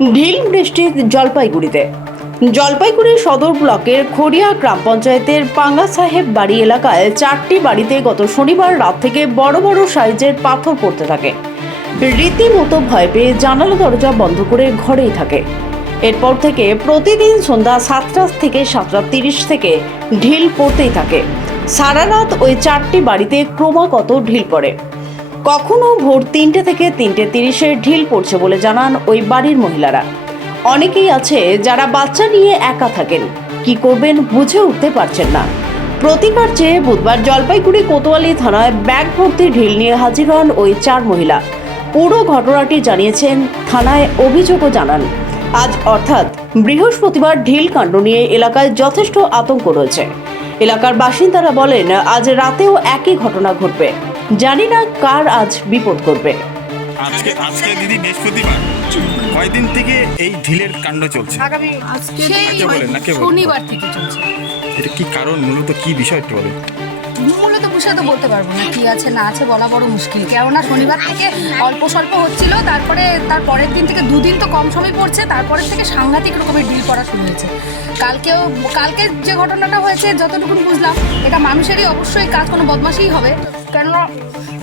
ঢিল বৃষ্টি জলপাইগুড়িতে। জলপাইগুড়ি সদর ব্লকের খড়িয়া গ্রাম পঞ্চায়েতের পাঙ্গা সাহেব বাড়ি এলাকায় চারটি বাড়িতে গত শনিবার রাত থেকে বড় বড় সাইজের পাথর পড়তে থাকে। রীতিমতো ভয় পেয়ে জানালা দরজা বন্ধ করে ঘরেই থাকে। এরপর থেকে প্রতিদিন সন্ধ্যা সাতটা থেকে সাতটা তিরিশ থেকে ঢিল পড়তেই থাকে। সারা রাত ওই চারটি বাড়িতে ক্রমাগত ঢিল পড়ে। কখনো ভোর তিনটে থেকে তিনটে তিরিশে ঢিল পড়ছে বলে জানান ওই বাড়ির মহিলারা। অনেকেই আছে যারা বাচ্চা নিয়ে একা থাকেন। কি করবেন বুঝে উঠতে পারছেন না। প্রতিকার চেয়ে বুধবার জলপাইগুড়ি কোতোয়ালি থানায় ব্যাগ ভর্তি ঢিল নিয়ে হাজির হন ওই চার মহিলা। পুরো ঘটনাটি জানিয়েছেন থানায় অভিযোগও জানান। আজ অর্থাৎ বৃহস্পতিবার ঢিল কাণ্ড নিয়ে এলাকায় যথেষ্ট আতঙ্ক রয়েছে। এলাকার বাসিন্দারা বলেন, আজ রাতেও একই ঘটনা ঘটবে। জানি না কার আজ বিপদ করবে। আজকে আজকে দিদি বৃহস্পতিবার। কয়দিন থেকে এই ঢিলের কাণ্ড চলছে? আজকে বলেন না কে বলেন শনিবার থেকে চলছে। এটা কি কারণ? মূলত কি বিষয় একটু বলেন। মূলত বিষয় তো বলতে পারব না। কি আছে, না আছে বলা বড় মুশকিল। কেননা শনিবার থেকে অল্প স্বল্প হচ্ছিল, তারপরে তার পরের দিন থেকে দুদিন তো কম সময় পড়ছে তারপরের থেকে সাংঘাতিক রকমের ডিল করা শুরু হয়েছে। কালকেও কালকে যে ঘটনাটা হয়েছে যতটুকু বুঝলাম, এটা মানুষেরই অবশ্যই কাজ, কোনো বদমাশই হবে। কেননা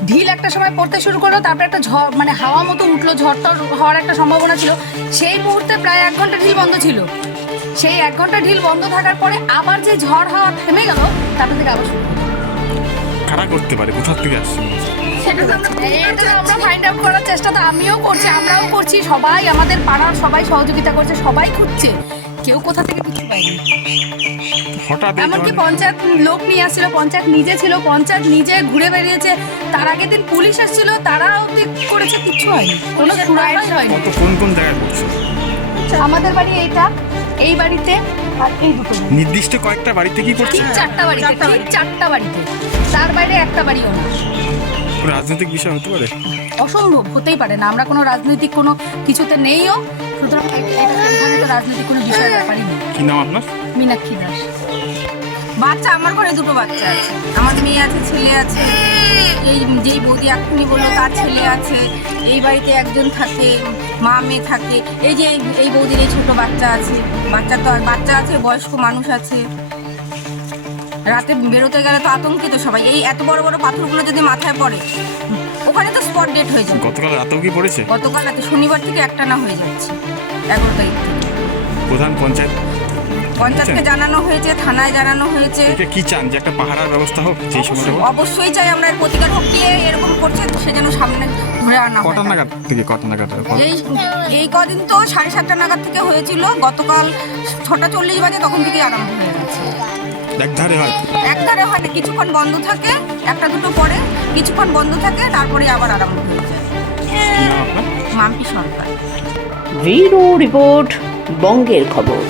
ঢিল একটা সময় পড়তে শুরু করল, তারপরে একটা ঝড় মানে হাওয়া মতো উঠল, ঝড় টর হওয়ার একটা সম্ভাবনা ছিল। সেই মুহূর্তে প্রায় এক ঘণ্টা ঢিল বন্ধ ছিল। সেই এক ঘণ্টা ঢিল বন্ধ থাকার পরে আবার যে ঝড় হাওয়া থেমে গেল, তারপর থেকে আবার শুরু কারা করতে পারে কোথা থেকে আসছে সেটা তো আমরা ফাইন্ড আউট করার চেষ্টা তো আমিও করছি আমরাও করছি সবাই আমাদের পাড়ার সবাই সহযোগিতা করছে সবাই খুঁজছে। কেউ কোথা থেকে কিছু পায়নি হঠাৎ এমনকি পঞ্চায়েত লোক নিয়ে আসছিল পঞ্চায়েত নিজে ছিল পঞ্চায়েত নিজে ঘুরে বেরিয়েছে তার আগের দিন পুলিশ এসেছিল তারাও ঠিক করেছে কিচ্ছু হয়নি কোনো কোন কোন জায়গায় করছে আমাদের বাড়ি এইটা। এই বাড়িতে আর এই দুটো। নির্দিষ্ট কয়েকটা বাড়িতে কি করছে? ঠিক চারটা বাড়িতে ঠিক চারটা বাড়িতে। তার বাইরে একটা বাড়িও না। রাজনৈতিক বিষয় হতে পারে? অসম্ভব হতেই পারে না। আমরা কোনো রাজনৈতিক কোনো কিছুতে নেইও। সুতরাং এটা- এখানে তো রাজনৈতিক কোনো বিষয় ব্যাপারই নেই। কি নাম আপনার? মীনাক্ষী দাস। বাচ্চা আমার ঘরে দুটো বাচ্চা আছে। আমার মেয়ে আছে ছেলে আছে। এই যেই বৌদি এক্ষুনি বলল তার ছেলে আছে। এই বাড়িতে একজন থাকে মা মেয়ে থাকে। এই যে এই- এই বৌদির এই ছোটো বাচ্চা আছে। বাচ্চা তো আর বাচ্চা আছে বয়স্ক মানুষ আছে। রাতে বেরোতে গেলে তো আতঙ্কিত সবাই। এই এত বড় বড় পাথরগুলো যদি মাথায় পড়ে ওখানে তো স্পট ডেট হয়ে যাবে। গতকাল রাতেও কি পড়েছে? গতকাল রাতে শনিবার থেকে একটা না হয়ে যাচ্ছে। এগারো তারিখ প্রধান পঞ্চায়েত পঞ্চায়েতকে জানানো হয়েছে থানায় জানানো হয়েছে। এটা কি চান যে একটা পাহারার ব্যবস্থা হোক যেই সময়টা হোক? অবশ্যই চাই আমরা এর প্রতিকার হোক কে এরকম করছে সে যেন সামনে ধরে আনা হয়। কটা নাগাদ থেকে কটা নাগাদ এই এই কদিন তো সাড়ে সাতটা নাগাদ থেকে হয়েছিল গতকাল ছটা চল্লিশ বাজে তখন থেকে আরম্ভ হয়ে গেছে। একধারে হয়। একধারে হয় না কিছুক্ষণ বন্ধ থাকে একটা দুটো পরে কিছুক্ষণ বন্ধ থাকে তারপরে আবার আরম্ভ হয়ে যায়। কি নাম আপনার? মাম্পি সরকার। ভিরো রিপোর্ট বঙ্গের খবর।